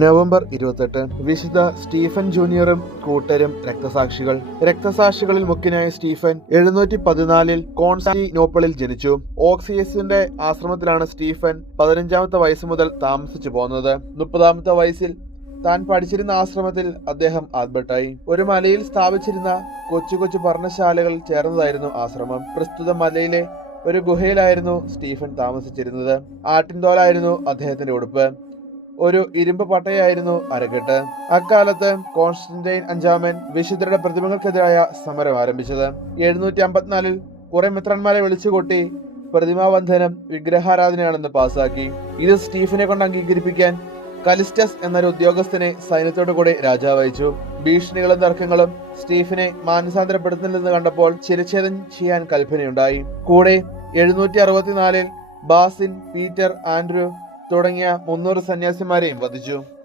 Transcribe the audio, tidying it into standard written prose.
November 28 വിശുദ്ധ Stephen ജൂനിയറും കൂട്ടരും രക്തസാക്ഷികളിൽ മുഖ്യനായ Stephen 714 കോൺസ്റ്റാന്റിനോപ്പിളിൽ ജനിച്ചു. ഓക്സിയസിന്റെ ആശ്രമത്തിലാണ് സ്റ്റീഫൻ 15-ാമത്തെ വയസ്സ് മുതൽ താമസിച്ചു പോന്നത്. 30-ാമത്തെ വയസ്സിൽ താൻ പഠിച്ചിരുന്ന ആശ്രമത്തിൽ അദ്ദേഹം ആത്മട്ടായി. ഒരു മലയിൽ സ്ഥാപിച്ചിരുന്ന കൊച്ചു പർണശാലകൾ ചേർന്നതായിരുന്നു ആശ്രമം. പ്രസ്തുത മലയിലെ ഒരു ഗുഹയിലായിരുന്നു സ്റ്റീഫൻ താമസിച്ചിരുന്നത്. ആട്ടിൻതോലായിരുന്നു അദ്ദേഹത്തിന്റെ ഉടുപ്പ്. ഒരു ഇരുമ്പ് പട്ടയായിരുന്നു അരക്കെട്ട്. അക്കാലത്ത് കോൺസ്റ്റന്റൈൻ അഞ്ചാമൻ വിശുദ്ധരുടെ പ്രതിമകൾക്കെതിരായ സമരം ആരംഭിച്ചത്. 754 കുറെ മിത്രന്മാരെ വിളിച്ചുകൂട്ടി പ്രതിമാബന്ധനം വിഗ്രഹാരാധനയാണെന്ന് പാസാക്കി. ഇത് സ്റ്റീഫനെ കൊണ്ട് അംഗീകരിപ്പിക്കാൻ കലിസ്റ്റസ് എന്നൊരു ഉദ്യോഗസ്ഥനെ സൈന്യത്തോടു കൂടി രാജാവ് അയച്ചു. ഭീഷണികളും തർക്കങ്ങളും സ്റ്റീഫനെ മാനസാന്തരപ്പെടുത്തുന്നില്ലെന്ന് കണ്ടപ്പോൾ ശിരച്ഛേദം ചെയ്യാൻ കൽപ്പനയുണ്ടായി. കൂടെ 764 ബാസിൻ, പീറ്റർ, ആൻഡ്രൂ തുടങ്ങിയ 300 സന്യാസിമാരെയും വധിച്ചു.